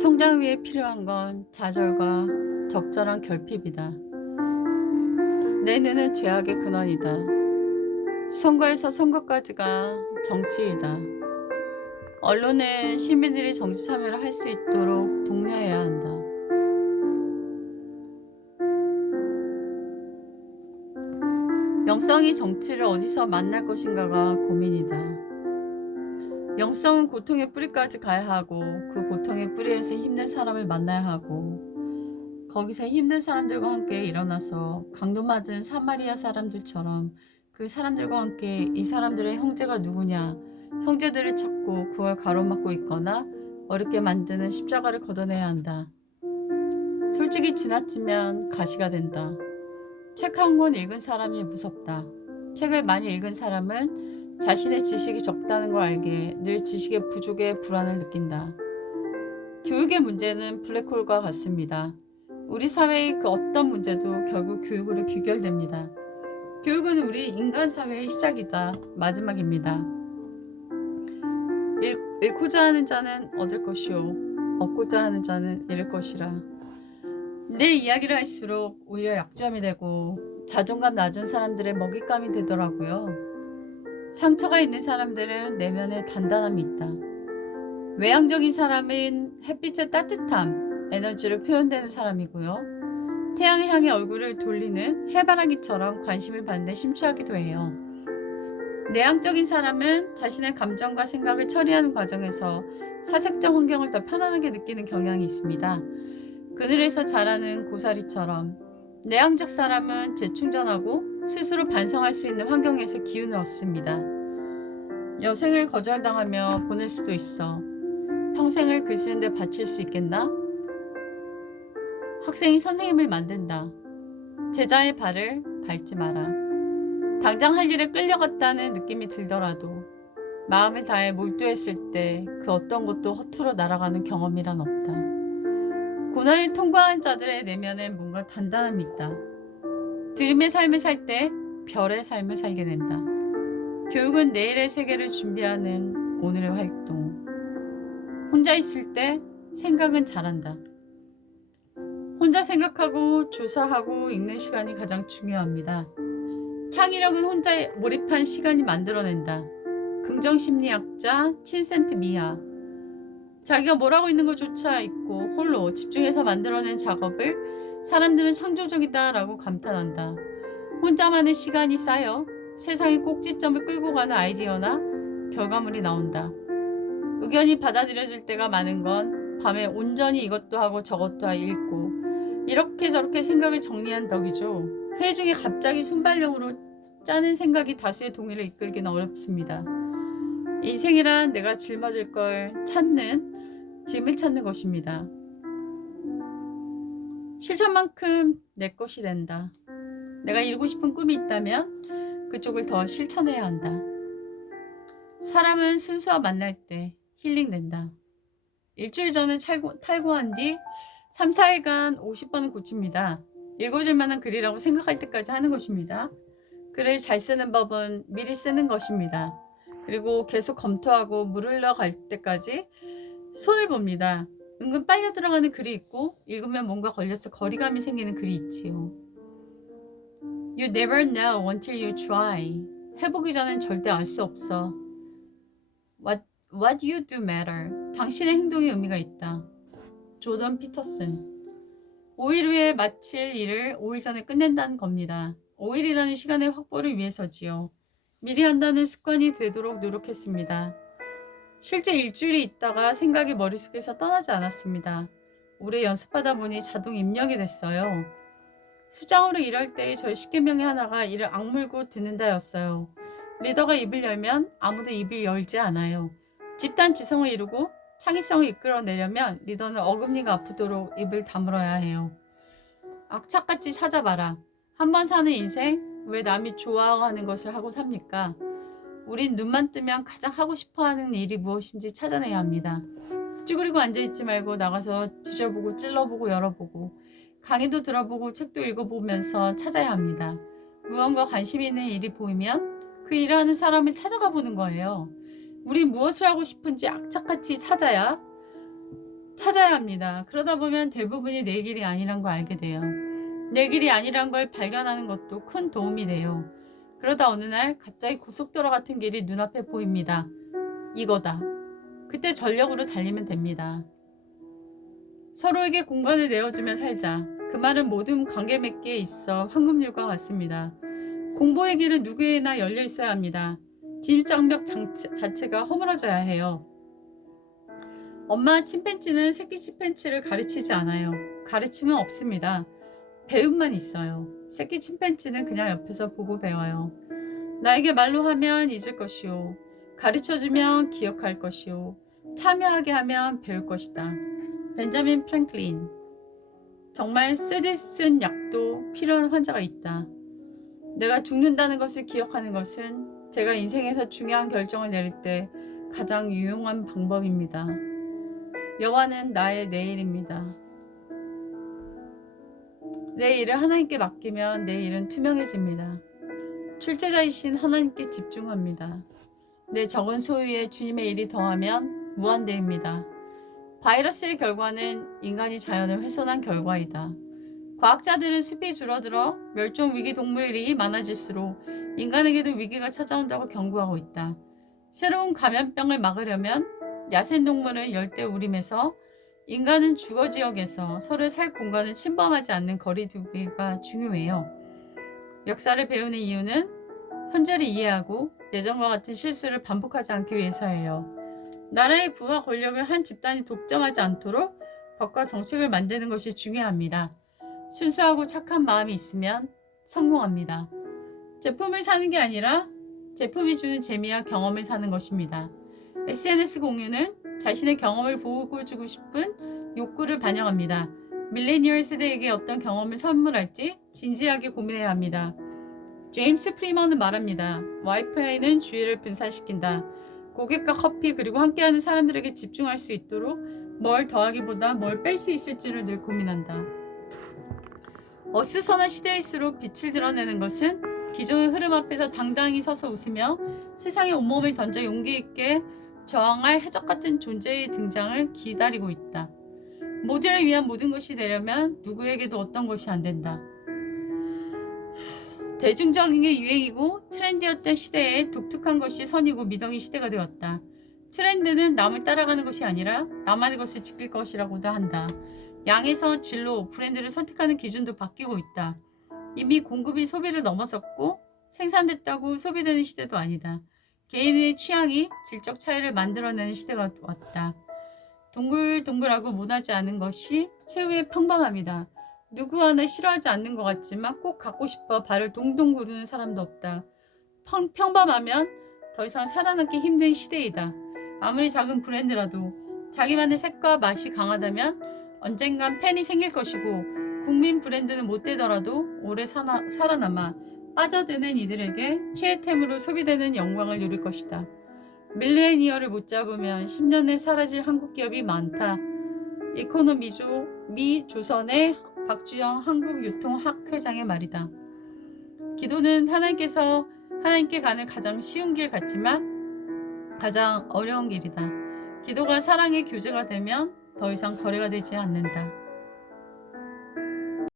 성장 위해 필요한 건 좌절과 적절한 결핍이다. 내 뇌는 죄악의 근원이다. 선거에서 선거까지가 정치이다. 언론은 시민들이 정치 참여를 할 수 있도록 독려해야 한다. 영성이 정치를 어디서 만날 것인가가 고민이다. 영성은 고통의 뿌리까지 가야 하고 그 고통의 뿌리에서 힘든 사람을 만나야 하고 거기서 힘든 사람들과 함께 일어나서 강도 맞은 사마리아 사람들처럼 그 사람들과 함께 이 사람들의 형제가 누구냐 형제들을 찾고 그걸 가로막고 있거나 어렵게 만드는 십자가를 걷어내야 한다. 솔직히 지나치면 가시가 된다. 책 한 권 읽은 사람이 무섭다. 책을 많이 읽은 사람은 자신의 지식이 적다는 걸 알기에 늘 지식의 부족에 불안을 느낀다. 교육의 문제는 블랙홀과 같습니다. 우리 사회의 그 어떤 문제도 결국 교육으로 귀결됩니다. 교육은 우리 인간 사회의 시작이다. 마지막입니다. 잃고자 하는 자는 얻을 것이요 얻고자 하는 자는 잃을 것이라. 내 이야기를 할수록 오히려 약점이 되고 자존감 낮은 사람들의 먹잇감이 되더라고요. 상처가 있는 사람들은 내면에 단단함이 있다. 외향적인 사람은 햇빛의 따뜻함, 에너지를 표현되는 사람이고요. 태양을 향해 얼굴을 돌리는 해바라기처럼 관심을 받는 심취하기도 해요. 내향적인 사람은 자신의 감정과 생각을 처리하는 과정에서 사색적 환경을 더 편안하게 느끼는 경향이 있습니다. 그늘에서 자라는 고사리처럼 내향적 사람은 재충전하고 스스로 반성할 수 있는 환경에서 기운을 얻습니다. 여생을 거절당하며 보낼 수도 있어. 평생을 글 쓰는데 바칠 수 있겠나? 학생이 선생님을 만든다. 제자의 발을 밟지 마라. 당장 할 일에 끌려갔다는 느낌이 들더라도 마음을 다해 몰두했을 때 그 어떤 것도 허투루 날아가는 경험이란 없다. 고난을 통과한 자들의 내면엔 뭔가 단단함이 있다. 드림의 삶을 살 때 별의 삶을 살게 된다. 교육은 내일의 세계를 준비하는 오늘의 활동. 혼자 있을 때 생각은 잘한다. 혼자 생각하고 조사하고 읽는 시간이 가장 중요합니다. 창의력은 혼자 몰입한 시간이 만들어낸다. 긍정심리학자 친센트 미하. 자기가 뭐라고 있는 것조차 잊고 홀로 집중해서 만들어낸 작업을 사람들은 창조적이다 라고 감탄한다. 혼자만의 시간이 쌓여 세상의 꼭지점을 끌고 가는 아이디어나 결과물이 나온다. 의견이 받아들여질 때가 많은 건 밤에 온전히 이것도 하고 저것도 하고 읽고 이렇게 저렇게 생각을 정리한 덕이죠. 회의 중에 갑자기 순발력으로 짜는 생각이 다수의 동의를 이끌기는 어렵습니다. 인생이란 내가 짊어질 걸 찾는 짐을 찾는 것입니다. 실천만큼 내 것이 된다. 내가 이루고 싶은 꿈이 있다면 그쪽을 더 실천해야 한다. 사람은 순수와 만날 때 힐링된다. 일주일 전에 탈고한 뒤 3, 4일간 50번은 고칩니다. 읽어줄 만한 글이라고 생각할 때까지 하는 것입니다. 글을 잘 쓰는 법은 미리 쓰는 것입니다. 그리고 계속 검토하고 물 흘러갈 때까지 손을 봅니다. 은근 빨려 들어가는 글이 있고 읽으면 뭔가 걸려서 거리감이 생기는 글이 있지요. You never know until you try. 해보기 전엔 절대 알 수 없어. What you do matter. 당신의 행동에 의미가 있다. 조던 피터슨. 5일 후에 마칠 일을 5일 전에 끝낸다는 겁니다. 5일이라는 시간의 확보를 위해서지요. 미리 한다는 습관이 되도록 노력했습니다. 실제 일주일이 있다가 생각이 머릿속에서 떠나지 않았습니다. 오래 연습하다 보니 자동 입력이 됐어요. 수장으로 일할 때의 저의 10계명의 하나가 이를 악물고 듣는다였어요. 리더가 입을 열면 아무도 입을 열지 않아요. 집단 지성을 이루고 창의성을 이끌어내려면 리더는 어금니가 아프도록 입을 다물어야 해요. 악착같이 찾아봐라. 한 번 사는 인생, 왜 남이 좋아하는 것을 하고 삽니까? 우린 눈만 뜨면 가장 하고 싶어하는 일이 무엇인지 찾아내야 합니다. 쭈그리고 앉아있지 말고 나가서 뒤져보고 찔러보고 열어보고 강의도 들어보고 책도 읽어보면서 찾아야 합니다. 무언가 관심 있는 일이 보이면 그 일을 하는 사람을 찾아가 보는 거예요. 우리 무엇을 하고 싶은지 악착같이 찾아야 찾아야 합니다. 그러다 보면 대부분이 내 길이 아니란 걸 알게 돼요. 내 길이 아니란 걸 발견하는 것도 큰 도움이 돼요. 그러다 어느 날 갑자기 고속도로 같은 길이 눈앞에 보입니다. 이거다. 그때 전력으로 달리면 됩니다. 서로에게 공간을 내어주며 살자. 그 말은 모든 관계 맺기에 있어 황금률과 같습니다. 공부의 길은 누구에나 열려 있어야 합니다. 진입장벽 자체가 허물어져야 해요. 엄마 침팬지는 새끼 침팬지를 가르치지 않아요. 가르침은 없습니다. 배움만 있어요. 새끼 침팬지는 그냥 옆에서 보고 배워요. 나에게 말로 하면 잊을 것이요. 가르쳐주면 기억할 것이요. 참여하게 하면 배울 것이다. 벤자민 프랭클린. 정말 쓰듯 쓴 약도 필요한 환자가 있다. 내가 죽는다는 것을 기억하는 것은 제가 인생에서 중요한 결정을 내릴 때 가장 유용한 방법입니다. 여호와는 나의 내일입니다. 내 일을 하나님께 맡기면 내 일은 투명해집니다. 출제자이신 하나님께 집중합니다. 내 적은 소유에 주님의 일이 더하면 무한대입니다. 바이러스의 결과는 인간이 자연을 훼손한 결과이다. 과학자들은 숲이 줄어들어 멸종위기 동물이 많아질수록 인간에게도 위기가 찾아온다고 경고하고 있다. 새로운 감염병을 막으려면 야생동물은 열대우림에서, 인간은 주거지역에서 서로 살 공간을 침범하지 않는 거리두기가 중요해요. 역사를 배우는 이유는 현재를 이해하고 예전과 같은 실수를 반복하지 않기 위해서예요. 나라의 부와 권력을 한 집단이 독점하지 않도록 법과 정책을 만드는 것이 중요합니다. 순수하고 착한 마음이 있으면 성공합니다. 제품을 사는 게 아니라 제품이 주는 재미와 경험을 사는 것입니다. SNS 공유는 자신의 경험을 보여주고 싶은 욕구를 반영합니다. 밀레니얼 세대에게 어떤 경험을 선물할지 진지하게 고민해야 합니다. 제임스 프리먼은 말합니다. 와이파이는 주의를 분산시킨다. 고객과 커피 그리고 함께하는 사람들에게 집중할 수 있도록 뭘 더하기보다 뭘 뺄 수 있을지를 늘 고민한다. 어수선한 시대일수록 빛을 드러내는 것은 기존의 흐름 앞에서 당당히 서서 웃으며 세상에 온몸을 던져 용기 있게 저항할 해적 같은 존재의 등장을 기다리고 있다. 모두를 위한 모든 것이 되려면 누구에게도 어떤 것이 안 된다. 대중적인 게 유행이고 트렌드였던 시대에 독특한 것이 선이고 미덕인 시대가 되었다. 트렌드는 남을 따라가는 것이 아니라 나만의 것을 지킬 것이라고도 한다. 양에서 질로, 브랜드를 선택하는 기준도 바뀌고 있다. 이미 공급이 소비를 넘어섰고 생산됐다고 소비되는 시대도 아니다. 개인의 취향이 질적 차이를 만들어내는 시대가 왔다. 동글동글하고 모나지 않은 것이 최후의 평범함이다. 누구 하나 싫어하지 않는 것 같지만 꼭 갖고 싶어 발을 동동 구르는 사람도 없다. 평범하면 더 이상 살아남기 힘든 시대이다. 아무리 작은 브랜드라도 자기만의 색과 맛이 강하다면 언젠간 팬이 생길 것이고, 국민 브랜드는 못 되더라도 오래 살아남아 빠져드는 이들에게 최애템으로 소비되는 영광을 누릴 것이다. 밀레니얼을 못 잡으면 10년에 사라질 한국 기업이 많다. 이코노미조 미 조선의 박주영 한국유통학 회장의 말이다. 기도는 하나님께 가는 가장 쉬운 길 같지만 가장 어려운 길이다. 기도가 사랑의 교제가 되면 더 이상 거래가 되지 않는다.